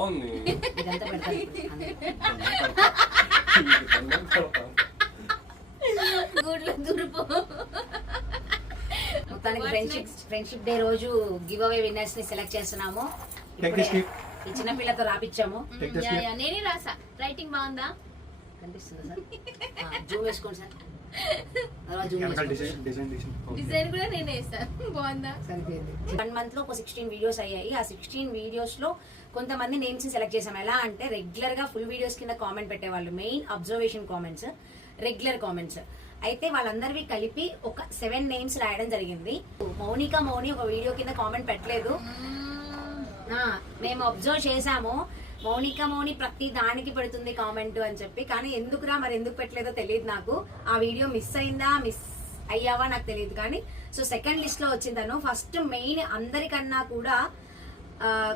బాగుంది. ఇదంతా పెడతాను మొత్తానికి ఫ్రెండ్షిప్ డే రోజు గివ్ అవే విన్నర్స్ ని సెలెక్ట్ చేస్తున్నాము. ఈ చిన్న పిల్లతో రాపిచ్చాము. నేనే రాసా. రైటింగ్ బాగుందా? కనిపిస్తుందా సార్? జూమ్ వేసుకోండి సార్. డిజైన్ కూడా నేనే వేస్తాను. బాగుందా? సరిపోయింది. 1 month లో ఒక 16 వీడియోస్ అయ్యాయి. ఆ 16 వీడియోస్ లో కొంతమంది నేమ్స్ ని సెలెక్ట్ చేసాం. ఎలా అంటే రెగ్యులర్ గా ఫుల్ వీడియోస్ కింద కామెంట్ పెట్టేవాళ్ళు, main observation comments, regular comments. అయితే వాళ్ళందరివి కలిపి ఒక 7 నేమ్స్ రాయడం జరిగింది. మౌనిక ఒక వీడియో కింద కామెంట్ పెట్టలేదు. మేము అబ్జర్వ్ చేసాము, మౌనిక ప్రతి దానికి పెడుతుంది కామెంట్ అని చెప్పి. కానీ ఎందుకురా మరి ఎందుకు పెట్టలేదో తెలియదు నాకు. ఆ వీడియో మిస్ అయ్యావా నాకు తెలియదు. కానీ సో సెకండ్ లిస్ట్ లో వచ్చింది తను. ఫస్ట్ మెయిన్ అందరికన్నా కూడా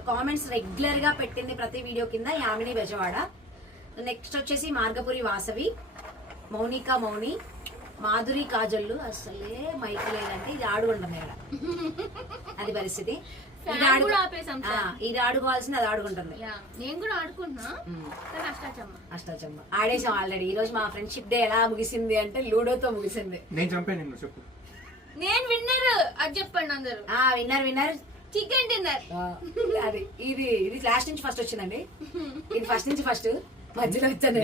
కామెంట్స్ రెగ్యులర్ గా పెట్టింది ప్రతి వీడియో కింద యామిని బెజవాడ. నెక్స్ట్ వచ్చేసి మార్గపురి వాసవి, మౌనిక మాధురి కాజల్లు. అసలే మైక్ లేదంటే ఇది ఆడుకుంటుంది ఇక్కడ, అది పరిస్థితి. ఇది ఆడుకోవాల్సింది అది ఆడుకుంటుంది. నేను కూడా ఆడుకుంటున్నా. అష్టాచమ్మ ఆడేసాం ఆల్రెడీ. ఈ రోజు మా ఫ్రెండ్షిప్ డే ఎలా ముగిసింది అంటే లూడోతో ముగిసింది. నేను విన్నర్, అది చెప్పండి అందరు. Winner chicken dinner. అది ఇది లాస్ట్ నుంచి ఫస్ట్ వచ్చిందండి. ఇది ఫస్ట్ నుంచి ఫస్ట్ మధ్యలో వచ్చాను.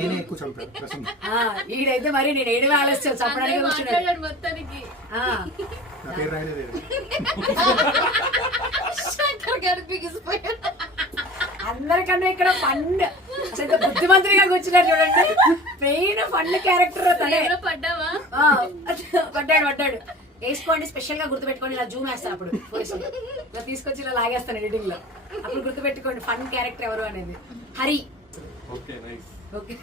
ఈడైతే మరి నేను 7 ఆలోచన చెప్పడానికి మొత్తానికి అందరికన్నా ఇక్కడ ఫండ్ అసలు బుద్ధిమంతుడిగా కూర్చున్నారు చూడండి. మెయిన్ ఫండ్ క్యారెక్టర్ పడ్డాడు. వేసుకోండి, స్పెషల్ గా గుర్తుపెట్టుకోండి. ఇలా జూమ్ వేస్తాను అప్పుడు ఇలా తీసుకొచ్చి ఇలా లాగేస్తాను ఎడిటింగ్ లో. అప్పుడు గుర్తుపెట్టుకోండి ఫండ్ క్యారెక్టర్ ఎవరు అనేది. హరి. ఓకే.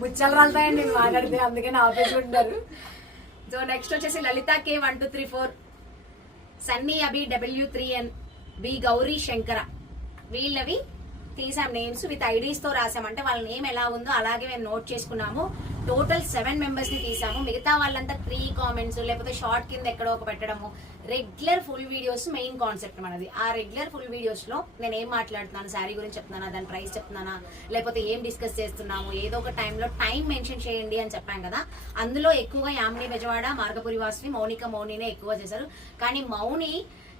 ముచ్చలు రాలుతాయండి మాట్లాడితే, అందుకని ఆపేసుకుంటారు. సో నెక్స్ట్ వచ్చేసి లలిత K 1234, సన్నీ అభి W3N, బి గౌరీ శంకర. వీళ్ళవి తీసాం నేమ్స్ విత్ ఐడీస్ తో రాసామంటే వాళ్ళ నేమ్ ఎలా ఉందో అలాగే మేము నోట్ చేసుకున్నాము. టోటల్ 7 మెంబర్స్ ని తీసాము. మిగతా వాళ్ళంతా 3 కామెంట్స్ లేకపోతే షార్ట్ కింద ఎక్కడో ఒక పెట్టడము. Regular full videos main concept మనది. ఆ రెగ్యులర్ ఫుల్ వీడియోస్ లో నేను ఏం మాట్లాడుతున్నాను, శారీ గురించి చెప్తున్నానా, దాని ప్రైస్ చెప్తున్నానా, లేకపోతే ఏం డిస్కస్ చేస్తున్నాము, ఏదో ఒక టైంలో టైం మెన్షన్ చేయండి అని చెప్పాం కదా. అందులో ఎక్కువగా యామిని బెజవాడ, మార్గపురి వాసవి, మౌనినే ఎక్కువ చేశారు. కానీ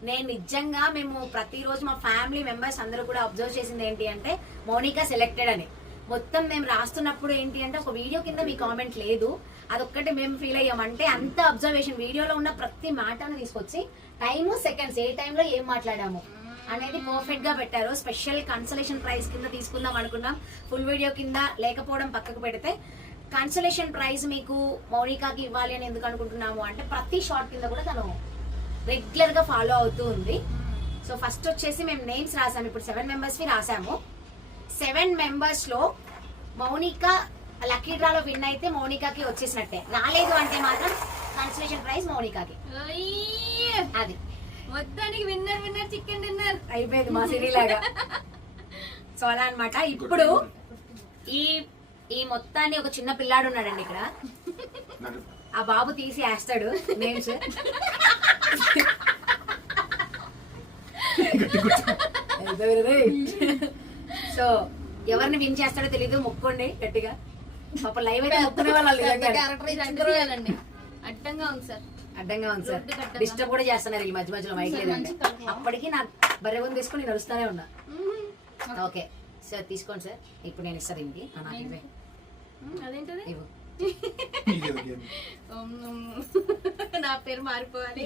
నేను నిజంగా మేము ప్రతిరోజు మా ఫ్యామిలీ మెంబర్స్ అందరూ కూడా అబ్జర్వ్ చేసింది ఏంటి అంటే మౌనిక సెలెక్టెడ్ అని. మొత్తం మేము రాస్తున్నప్పుడు ఏంటి అంటే ఒక వీడియో కింద మీ కామెంట్ లేదు, అదొక్కటి మేము ఫీల్ అయ్యామంటే అంత అబ్జర్వేషన్ వీడియోలో ఉన్న ప్రతి మాటను తీసుకొచ్చి టైము సెకండ్స్ ఏ టైంలో ఏం మాట్లాడాము అనేది పర్ఫెక్ట్ గా పెట్టారు. స్పెషల్ కన్సలేషన్ ప్రైజ్ కింద తీసుకుందాం అనుకున్నాం. ఫుల్ వీడియో కింద లేకపోవడం పక్కకు పెడితే కన్సలేషన్ ప్రైజ్ మీకు మౌనికాకి ఇవ్వాలి అని ఎందుకు అనుకుంటున్నాము అంటే ప్రతి షార్ట్ కింద కూడా తను రెగ్యులర్ గా ఫాలో అవుతూ ఉంది. సో ఫస్ట్ వచ్చేసి మేము నేమ్స్ రాసాము. ఇప్పుడు 7 మెంబర్స్ వి రాసాము. 7 మెంబర్స్ లో మౌనిక లక్కీ డ్రాలో విన్ అయితే మౌనికాకి వచ్చేసినట్టే. రాలేదు అంటే మాత్రం కన్సలేషన్ ప్రైజ్ మౌనికాకి. అది మొత్తానికి విన్నర్ చికెన్ డిన్నర్ అయిపోయింది మా సిరీ లాగా. సో అలా అనమాట. ఇప్పుడు ఈ మొత్తాన్ని ఒక చిన్న పిల్లాడు ఉన్నాడండి ఇక్కడ. ఆ బాబు తీసి వేస్తాడు నేమ్స్. సో ఎవరిని విన్ చేస్తాడో తెలీదు. మొక్కోండి గట్టిగా. పాప లైవ్ అయితే మొక్కునే వాళ్ళు. అడ్డంగా ఉంది సార్. డిస్టర్బ్ కూడా చేస్తున్నారు ఈ మధ్యలో మైక్ లేదంటే. అప్పటికి నా బర్రెగొని తీసుకుని నేను నడుస్తూనే ఉన్నా. ఓకే సార్ తీసుకోండి సార్. ఇప్పుడు నేను ఇస్తాను ఇంటి అదేంటది. నా పేరు మారిపోవాలి.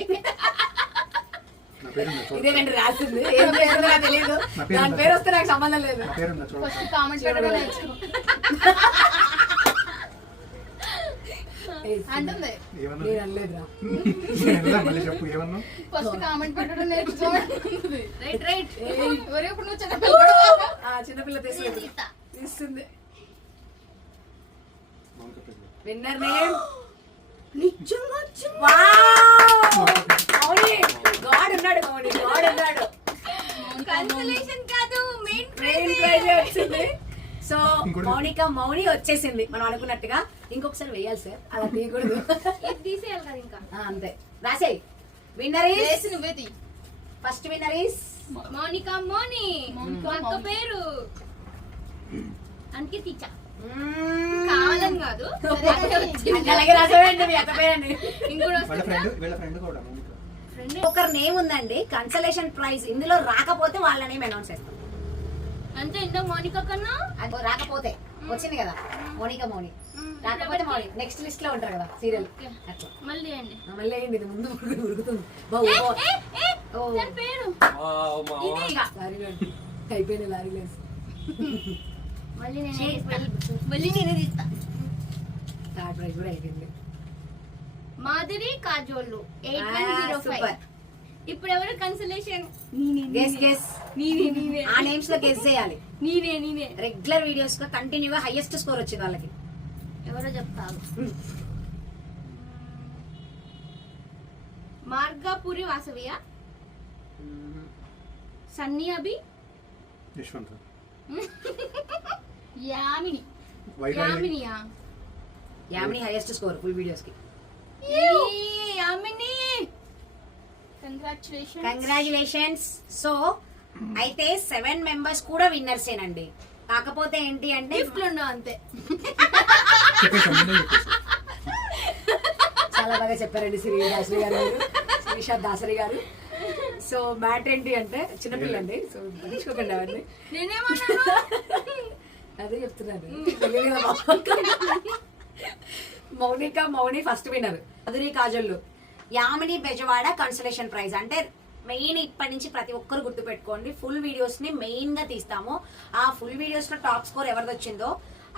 ఇదేనండి రాసింది. ఏం పేరు తెలియదు. దాని పేరు వస్తే నాకు సంబంధం లేదు. కామెంట్ పెట్టడం నేర్చుకో అంటుంది. ఫస్ట్ కామెంట్ పెట్టడం నేర్చుకో. రైట్ చిన్నపిల్ల తీస్తుంది. విన్నర్ నేమ్ గాడ్ ఉన్నాడు. కన్సలేషన్ కాదు, మెయిన్ ప్రైజ్ వచ్చింది. సో మౌని వచ్చేసింది మనం అనుకున్నట్టుగా. ఇంకొకసారి వేయాలి సార్, అలా తీయకూడదు. ఇది తీసేయాలి కదా ఇంకా. అంతే రాసేయ్. విన్నర్ ఈస్ నువ్వే తీ. ఫస్ట్ విన్నర్ ఈస్ మౌనిక మౌని. మా అక్క పేరు అంకిత్ ఇచ్చా. కావాలని కాదు, అలాగే రాసేయండి మీ అక్క పేరండి. ఇంకోటి ఫ్రెండ్ ఒకరి నేమ్ ఉందండి, కన్సలేషన్ ప్రైజ్. ఇందులో రాకపోతే వాళ్ళ నేమ్ అనౌన్స్ చేస్తాం. అంటే ఇంత మౌనిక కన్నా అది రాకపోతే వచ్చింది కదా మౌనిక మౌని, రాకపోతే మౌని నెక్స్ట్ లిస్ట్ లో ఉంటారు కదా సీరియల్ అట్లా. మళ్ళీ అండి మళ్ళీ అయింది ఇది ముందు ఉరుకుతుంది. దాని పేరు అయిపోయింది లారీ లేసి. మళ్ళీ నేనే తీస్తా. థర్డ్ ప్రైజ్ కూడా అయిపోయింది. మాధురి కాజోళ్ళు 8105. ఇప్పుడు ఎవరు కన్సలేషన్? Guess guess. ఆ నేమ్స్ లో గెస్ చేయాలి. నేనే రెగ్యులర్ వీడియోస్ లో కంటిన్యూగా హైయెస్ట్ స్కోర్ వచ్చింది వాళ్ళకి. ఎవరో చెప్తారు. మార్గాపురి వాసవియా, సన్నీ అభి, యశ్వంత్, యామిని. యామినియా? Yamini highest score full videos కి. యామిని కంగ్రాచులేషన్స్. సో అయితే 7 మెంబర్స్ కూడా విన్నర్సేనండి. కాకపోతే ఏంటి అంటే గిఫ్ట్లు ఉండవు అంతే. చాలా బాగా చెప్పారండి శ్రీ గారు, శ్రీషాద్ దాసరి గారు. సో మ్యాటర్ ఏంటి అంటే చిన్నపిల్ల అండి, సో పట్టించుకోకండి అవన్నీ. అదే చెప్తున్నాను. Mouni first winner. మధురి కాజోళ్ళు, యామిని బెజవాడ కన్సలేషన్ ప్రైజ్. అంటే మెయిన్ ఇప్పటి నుంచి ప్రతి ఒక్కరు గుర్తు పెట్టుకోండి, ఫుల్ వీడియోస్ ని మెయిన్ గా తీస్తాము. ఆ ఫుల్ వీడియోస్ లో టాప్ స్కోర్ ఎవరిది వచ్చిందో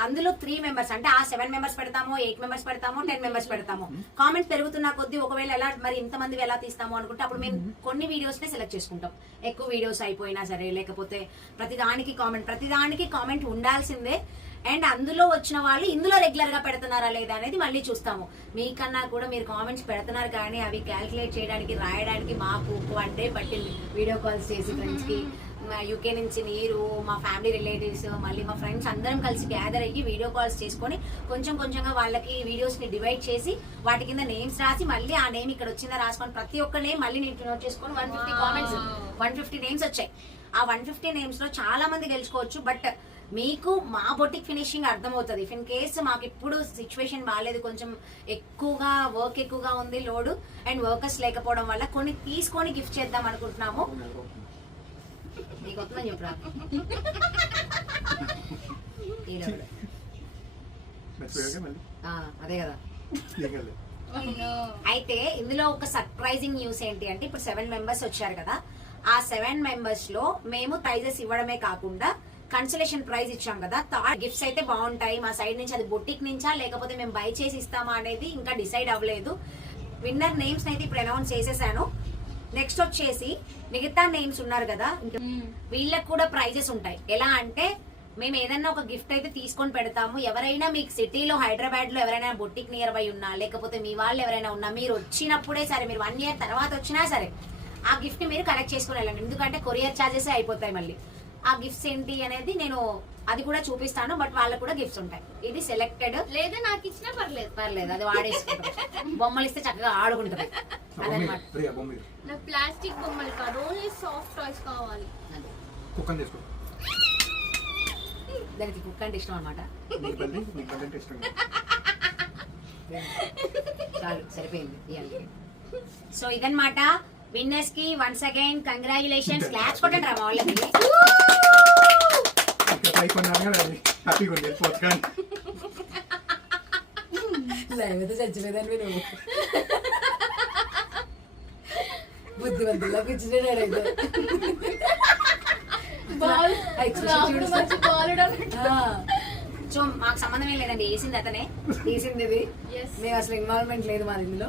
అందులో 3 మెంబర్స్, అంటే ఆ 7 మెంబర్స్ పెడతాము, 8 మెంబర్స్ పెడతాము, 10 మెంబర్స్ పెడతాము. కామెంట్స్ పెరుగుతున్న కొద్దీ ఒకవేళ ఎలా మరి ఇంతమంది ఎలా తీస్తాము అనుకుంటే అప్పుడు మేము కొన్ని వీడియోస్ నే సెలెక్ట్ చేసుకుంటాం. ఎక్కువ వీడియోస్ అయిపోయినా సరే, లేకపోతే ప్రతిదానికి కామెంట్ ఉండాల్సిందే. అండ్ అందులో వచ్చిన వాళ్ళు ఇందులో రెగ్యులర్ గా పెడుతున్నారా లేదా అనేది మళ్ళీ చూస్తాము. మీకన్నా కూడా మీరు కామెంట్స్ పెడుతున్నారు, కానీ అవి క్యాల్కులేట్ చేయడానికి రాయడానికి మాకు 1 డే పట్టింది. వీడియో కాల్స్ చేసి ఫ్రెండ్స్ కి, యూకే నుంచి మీరు, మా ఫ్యామిలీ రిలేటివ్స్, మళ్ళీ మా ఫ్రెండ్స్ అందరం కలిసి గ్యాదర్ అయ్యి వీడియో కాల్స్ చేసుకొని కొంచెంగా వాళ్ళకి వీడియోస్ ని డివైడ్ చేసి వాటి కింద నేమ్స్ రాసి మళ్ళీ ఆ నేమ్ ఇక్కడ వచ్చిందా రాసుకొని ప్రతి ఒక్క నేమ్ మళ్ళీ నేను నోట్ చేసుకొని 150 కామెంట్స్, 150 నేమ్స్ వచ్చాయి. ఆ 150 నేమ్స్ లో చాలా మంది గెలుచుకోవచ్చు. బట్ మీకు మా బొటిక్ ఫినిషింగ్ అర్థమవుతుంది. ఇఫ్ ఇన్ కేసు మాకు ఇప్పుడు సిచ్యువేషన్ బాగాలేదు, కొంచెం వర్క్ ఎక్కువగా ఉంది, లోడ్ అండ్ వర్కర్స్ లేకపోవడం వల్ల కొన్ని తీసుకొని గిఫ్ట్ చేద్దాం అనుకుంటున్నాము. నీకు వస్తుందని చెప్పరా? అదే కదా. అయితే ఇందులో ఒక సర్ప్రైజింగ్ న్యూస్ ఏంటి అంటే, ఇప్పుడు 7 మెంబర్స్ వచ్చారు కదా, ఆ 7 మెంబర్స్ లో మేము ప్రైజెస్ ఇవ్వడమే కాకుండా కన్సలేషన్ ప్రైజ్ ఇచ్చాం కదా, గిఫ్ట్స్ అయితే బాగుంటాయి మా సైడ్ నుంచి. అది బొటిక్ నుంచా లేకపోతే మేము బై చేసి ఇస్తామా అనేది ఇంకా డిసైడ్ అవ్వలేదు. విన్నర్ నేమ్స్ అయితే ఇప్పుడు అనౌన్స్ చేసేసాను. నెక్స్ట్ వచ్చేసి మిగతా నేమ్స్ ఉన్నారు కదా, వీళ్ళకి కూడా ప్రైజెస్ ఉంటాయి. ఎలా అంటే మేము ఏదైనా ఒక గిఫ్ట్ అయితే తీసుకొని పెడతాము. ఎవరైనా మీకు సిటీలో హైదరాబాద్ లో ఎవరైనా బొటిక్ నియర్ బై ఉన్నా, లేకపోతే మీ వాళ్ళు ఎవరైనా ఉన్నా, మీరు వచ్చినప్పుడే సరే, మీరు 1 year తర్వాత వచ్చినా సరే ఆ గిఫ్ట్ ని మీరు కలెక్ట్ చేసుకుని వెళ్ళండి. ఎందుకంటే కొరియర్ ఛార్జెస్ అయిపోతాయి. మళ్ళీ ఆ గిఫ్ట్స్ ఏంటి అనేది నేను అది కూడా చూపిస్తాను. బట్ వాళ్ళకు కూడా గిఫ్ట్స్ ఉంటాయి. ఇది సెలెక్టెడ్. లేదా నాకు ఇచ్చినా పర్లేదు, అది వాడేసుకుంటాం. బొమ్మలు ఇస్తే చక్కగా ఆడుకుంటుంది అదనమాట. నాకు ప్లాస్టిక్ బొమ్మలు కాదు, ఓన్లీ సాఫ్ట్ టాయ్స్ కావాలి. దానికి కుక్క అంటే ఇష్టం అనమాట. చాలు సరిపోయింది. సో ఇదన్నమాట విన్నర్స్ కి వన్స్ అగైన్ కంగ్రాచులేషన్స్. క్లాప్స్ కొట్టండి రా వాళ్ళకి. లేకపోతే చచ్చిపోయేదాన్ని నువ్వు. బుద్ధివంతుల్లా కూర్చున్నాడు. సో మాకు సంబంధం ఏం లేదండి, వేసింది అతనే, తీసింది ఇది. మేము అసలు ఇన్వాల్వ్మెంట్ లేదు మా ఇందులో.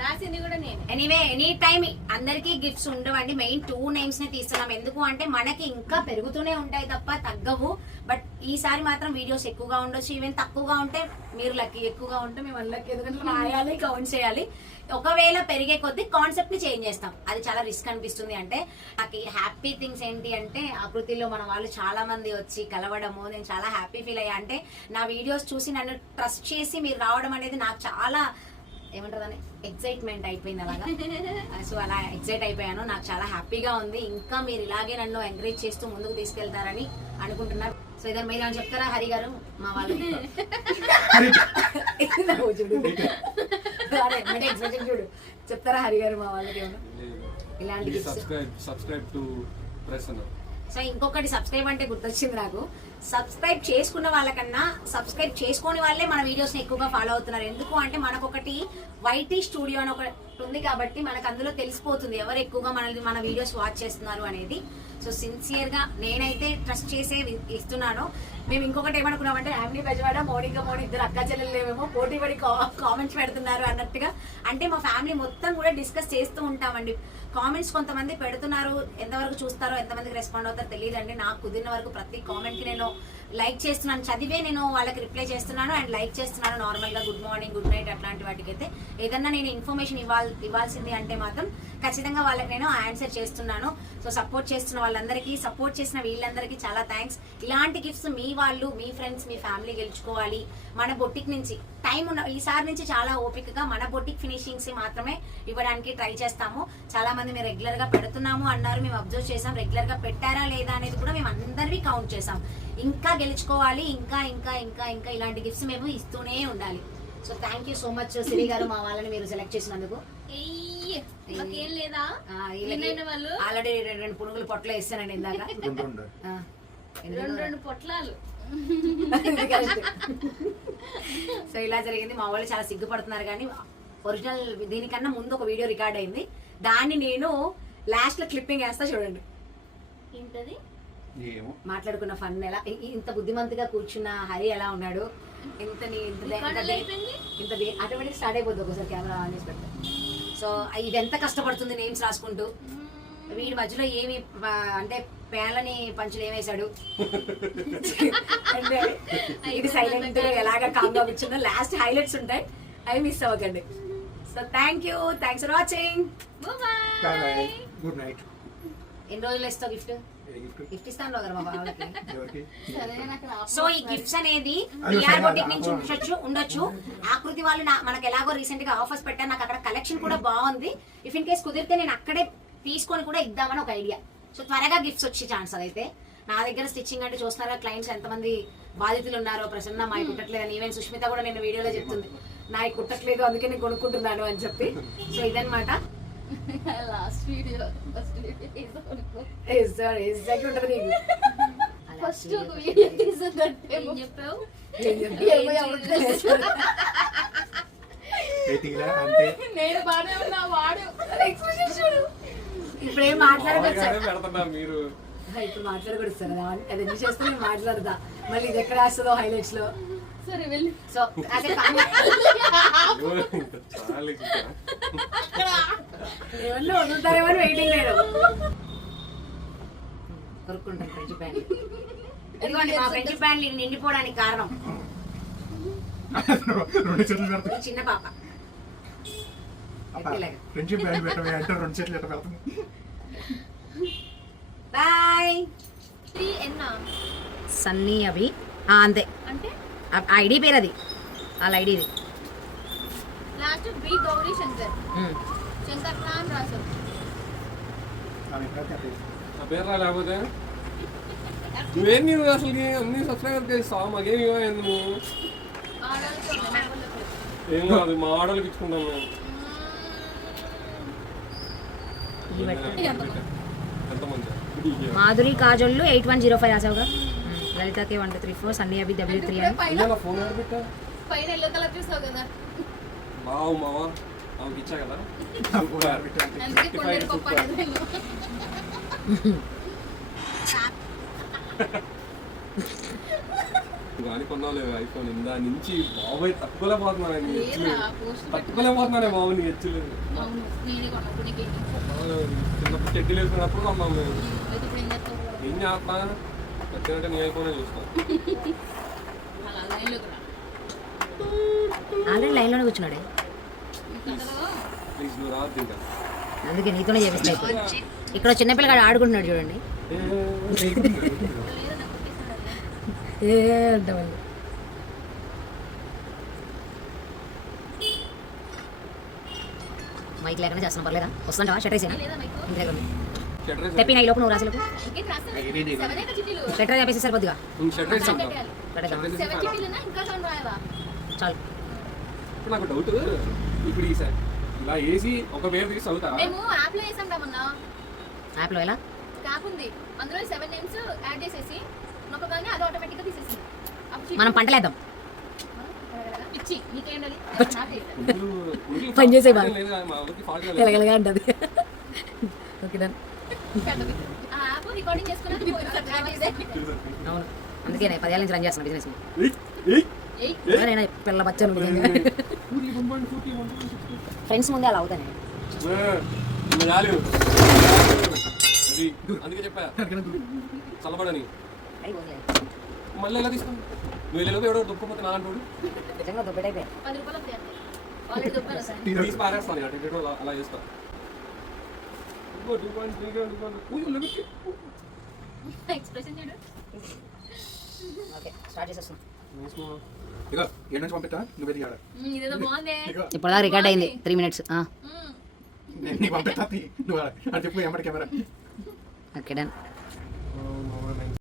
రాసింది కూడా నేను. ఎనీవే ఎనీ టైం అందరికీ గిఫ్ట్స్ ఉండవండి. మెయిన్ 2 నేమ్స్ నే తీస్తున్నాం. ఎందుకు అంటే మనకి ఇంకా పెరుగుతూనే ఉంటాయి తప్ప తగ్గవు. బట్ ఈసారి మాత్రం వీడియోస్ ఎక్కువగా ఉండొచ్చు. ఈవెన్ తక్కువగా ఉంటే మీరు లక్కీ, ఎక్కువగా ఉంటే మేము అన్లక్కీ. ఎందుకంటే రాయాలి, కౌంట్ చేయాలి. ఒకవేళ పెరిగే కొద్దీ కాన్సెప్ట్ ని చేంజ్ చేస్తాం. అది చాలా రిస్క్ అనిపిస్తుంది. అంటే నాకు హ్యాపీ థింగ్స్ ఏంటి అంటే ఆకృతిలో మన వాళ్ళు చాలా మంది వచ్చి కలవడము నేను చాలా హ్యాపీ ఫీల్ అయ్యా. అంటే నా వీడియోస్ చూసి నన్ను ట్రస్ట్ చేసి మీరు రావడం అనేది నాకు చాలా ఏమంటారు ఎక్సైట్మెంట్ అయిపోయింది అలాగా. సో అలా ఎక్సైట్ అయిపోయాను. నాకు చాలా హ్యాపీగా ఉంది. ఇంకా మీరు ఇలాగే నన్ను ఎంకరేజ్ చేస్తూ ముందుకు తీసుకెళ్తారని అనుకుంటున్నారు. సో ఇదే మీరు ఏమైనా చెప్తారా హరి గారు మా వాళ్ళకి? చూడు చెప్తారా హరి గారు మా వాళ్ళకి ఏమన్నా ఇలాంటి సబ్స్క్రైబ్ టు ప్రెస్ అన్న. సో ఇంకొకటి సబ్స్క్రైబ్ అంటే గుర్తొచ్చింది నాకు. సబ్స్క్రైబ్ చేసుకున్న వాళ్ళకన్నా సబ్స్క్రైబ్ చేసుకోని వాళ్ళే మన వీడియోస్ ని ఎక్కువగా ఫాలో అవుతున్నారు. ఎందుకు అంటే మనకొకటి వైటీ స్టూడియో అని ఒకటి ఉంది కాబట్టి మనకు అందులో తెలిసిపోతుంది ఎవరు ఎక్కువగా మన వీడియోస్ వాచ్ చేస్తున్నారు అనేది. సో సిన్సియర్ గా నేనైతే ట్రస్ట్ చేసే ఇస్తున్నాను. మేము ఇంకొకటి ఏమనుకున్నామంటే యామిని బెజవాడ మౌనిక మౌని ఇద్దరు అక్క చెల్లెలేమో పోటీ పడి కామెంట్స్ పెడుతున్నారు అన్నట్టుగా. అంటే మా ఫ్యామిలీ మొత్తం కూడా డిస్కస్ చేస్తూ ఉంటామండి. కామెంట్స్ కొంతమంది పెడుతున్నారు, ఎంతవరకు చూస్తారో ఎంతమందికి రెస్పాండ్ అవుతారో తెలియదండి. నాకు కుదిరిన వరకు ప్రతి కామెంట్ కి నేను లైక్ చేస్తున్నాను, చదివే నేను వాళ్ళకి రిప్లై చేస్తున్నాను అండ్ లైక్ చేస్తున్నాను. నార్మల్ గా గుడ్ మార్నింగ్, గుడ్ నైట్ అట్లాంటి వాటికైతే ఏదన్నా నేను ఇన్ఫర్మేషన్ ఇవ్వాల్సింది అంటే మాత్రం ఖచ్చితంగా వాళ్ళకి నేను ఆన్సర్ చేస్తున్నాను. సో సపోర్ట్ చేస్తున్న వాళ్ళందరికీ, సపోర్ట్ చేసిన వీళ్ళందరికీ చాలా థ్యాంక్స్. ఇలాంటి గిఫ్ట్స్ మీ వాళ్ళు, మీ ఫ్రెండ్స్, మీ ఫ్యామిలీ గెలుచుకోవాలి. మన బొటిక్ నుంచి టైం ఉన్న ఈసారి నుంచి చాలా ఓపికగా మన బొటిక్ ఫినిషింగ్స్ మాత్రమే ఇవ్వడానికి ట్రై చేస్తాము. చాలా మంది మేము రెగ్యులర్ గా పెడుతున్నాము అన్నారు, మేము అబ్జర్వ్ చేసాం. రెగ్యులర్ గా పెట్టారా లేదా అనేది కూడా మేము అందరివి కౌంట్ చేసాం. ఇంకా గెలుచుకోవాలి, ఇంకా ఇంకా ఇంకా ఇంకా ఇలాంటి గిఫ్ట్స్ మేము ఇస్తూనే ఉండాలి. So thank you so much Siri garu మా వాళ్ళని మీరు సెలెక్ట్ చేసినందుకు. ఆల్రెడీ 2 పునుగులు పొట్టలో ఇస్తానండి ఇందాక. 2 పొట్లాలు. సో ఇలా జరిగింది. మా వాళ్ళు చాలా సిగ్గుపడుతున్నారు కానీ ఒరిజినల్ దీనికన్నా ముందు ఒక వీడియో రికార్డ్ అయింది. దాన్ని నేను లాస్ట్ లో క్లిప్పింగ్ వేస్తా చూడండి. ఏంటది? మాట్లాడుకున్న ఫన్ ఎలా, ఇంత బుద్ధిమంతిగా కూర్చున్న హరి ఎలా ఉన్నాడు, ఇంత ఆటోమేటిక్ స్టార్ట్ అయిపోతుంది ఒకసారి కెమెరా ఆన్ చేసి పెడతా. సో ఇది ఎంత కష్టపడుతుంది నేమ్స్ రాసుకుంటూ. వీడి మధ్యలో ఏమి అంటే పేర్లని పంచులు ఏమేశాడు. అంటే ఇది సైలెంట్ ఎలాగా కామ్గా కూర్చుందో లాస్ట్ హైలైట్స్ ఉంటాయి, అవి మిస్ అవ్వకండి. So thanks for watching. Bye. Good night. ఎన్ని రోజులు ఇస్తావు గిఫ్ట్ ఇస్తాను కదా మా వాళ్ళకి. సో ఈ గిఫ్ట్స్ అనేది బొటిక్ నుంచి ఉండొచ్చు. ఆకృతి వాళ్ళు మనకు ఎలాగో రీసెంట్ గా ఆఫర్స్ పెట్టారు. నాకు అక్కడ కలెక్షన్ కూడా బాగుంది. ఇఫ్ ఇన్ కేస్ కుదిరితే నేను అక్కడే తీసుకొని కూడా ఇద్దామని ఒక ఐడియా. సో త్వరగా గిఫ్ట్స్ వచ్చే ఛాన్స్ అదైతే. నా దగ్గర స్టిచ్చింగ్ అంటే చూస్తున్నారా క్లయింట్స్ ఎంతమంది బాధితులు ఉన్నారో. ప్రసన్న మాకు కుట్టట్లేదు, ఈవెన్ సుష్మిత కూడా నేను వీడియోలో చెప్తుంది నాకు కుట్టట్లేదు అందుకే నేను కొనుక్కుంటున్నాను అని చెప్పి. సో ఇదన్నమాట లాస్ట్ వీడియో ఫస్ట్ వీడియో తీసుకుంటే ఏం చెప్పావు? నేను బానే ఉన్నా, వాడు ఇప్పుడు ఏం మాట్లాడకూడదు. మీరు ఇప్పుడు మాట్లాడకూడదు సార్. అది ఎన్ని చేస్తే నేను మాట్లాడదా, మళ్ళీ ఇది ఎక్కడ వేస్తుందో హైలైట్స్ లో. సరే వెళ్ళి. సో ఏమన్నా వదులుతారేమని వెయిటింగ్ లేదు. కొరుక్కుంటాను ఫ్రెండ్షిప్ బ్యాండ్. ఇదిగోండి మా ఫ్రెండ్షిప్ బ్యాండ్ నిండిపోవడానికి కారణం చిన్న పాప. బాయ్. సన్నీ అవి అంతే అంటే ఐడి పేరు అది, వాళ్ళ ఐడి ఇది. Last B Gauri Shankar Shankar plan రాసావు. పేరు రాలేకపోతే నువ్వేం మీరు అసలు అన్ని సబ్స్క్రైబర్ చేస్తావు, మాకేమి నువ్వు ఏం కాదు. మా ఆర్డర్లు ఇచ్చుకుంటాం మేము. ఎంతమంది? మాధురి కాజోళ్ళు 8105 రాసావుగా. లలితకి 1 2 3 4 సన్నీ అవి W3 అని. ఫోన్ ఆర్డర్ పెట్టా పైన ఎల్లో కలర్ చూసావు కదా. బావు మావా ఆమెకి ఇచ్చా కదా. అందుకే కొందరు పప్పు అనేది. ఇప్పుడు కానీ కొన్నావు లేదు ఐఫోన్ ఇందా నుంచి బాబాయ్ తక్కువలేకపోతున్నాను నీ హెచ్చులు లేదా పోస్ట్ తక్కువలేకపోతున్నానే బాబు నీ హెచ్చులు అవును నేనే కొన్నప్పుడు నీకు చిన్నప్పుడు చెడ్డీలు వేసుకున్నప్పుడు కొన్నాం మేము అయితే ఇప్పుడు ఏం చేస్తావు ఏం చేస్తా వచ్చినట్టు నీ ఐఫోనే చూస్తాను అలా లైన్లోకి రా ఆల్రెడీ లైన్లోనే కూర్చున్నాడే, ఇంతలో ప్లీజ్ నువ్వు రావద్దు ఇంకా అందుకే నీతోనే చేపిస్తాయి. ఇక్కడ చిన్నపిల్లగాడు ఆడుకుంటున్నాడు చూడండి. లేదా నాకు కొట్టేసాడు ఏ అంటే వాళ్ళు మైక్ లేకుండా చేస్తున్నాం, పర్లేదా? వస్తుంటావా? షటర్ వేసేనా? లేదా మీకు ఇంటి దగ్గర ఉంది. షట్టర్ వేసి తెప్పినా ఈ లోపు నువ్వు రాసేలోపు ఇంకేం రాస్తాను సెవెనే కదా చిట్టీలు షటర్ వేసేసి సరిపోద్దిగా. షట్టర్ వేసి ఉంటాం. పెట్టేయాలి పెట్టేద్దామా? 7 చిట్టీలున్నా ఇంకా 7 రాయవా చాలు. ఇప్పుడు నాకు డౌట్ ఇప్పుడు ఈ సార్ ఇలా వేసి ఒక పేరు తీసి చదువుతా మేము యాప్ లో వేసాం మొన్న యాప్లో ఎలా? యాప్ ఉంది అందులో 7 నేమ్స్ యాడ్ చేసేసి నొక్కగానే అది ఆటోమేటిక్ గా తీసేసింది అప్పుడు మనం పంటలేద్దాం. ఇచ్చి నీకేంటది నాకే పని చేసే బాగా. లేదు మా ఊరికి ఫాల్ట్ ఎలగలగా అంటది. Okay done. ఆ యాప్ రికార్డింగ్ చేసుకున్నది అవును, అందుకే నేను 10 ఏళ్ళ నుంచి రన్ చేస్తాను బిజినెస్. ఏయ్ నేను పిల్ల బచ్చాను ఫ్రెండ్స్ ముందే అలా అవుతాను. చాలు అది అందుకే చెప్పా చల్లబడని మళ్ళీ ఎలా తీసుకుని నువ్వు వెళ్ళేలోపు ఎవడో దుఃఖపోతే నా అంటాడు నిజంగా దుబ్బెటైపోయి 10 రూపాయలు వస్తాయి అంతే ఆల్రెడీ దొప్పాను సార్ తీసి పారేస్తాను ఇక టికెట్ అలా చేస్తా ఎక్స్ప్రెషన్ చూడు ఓకే స్టార్ట్ చేసేస్తాం. ఇక ఏడు నుంచి పంపిస్తా నువ్వు ఎదిగాడ ఇదేదో బాగుంది ఇప్పుడు దాకా రికార్డ్ అయింది 3 minutes. నేను నీకు పంపిస్తా నువ్వు అని చెప్పు ఎమ్మడి కెమెరా ఓకే డన్.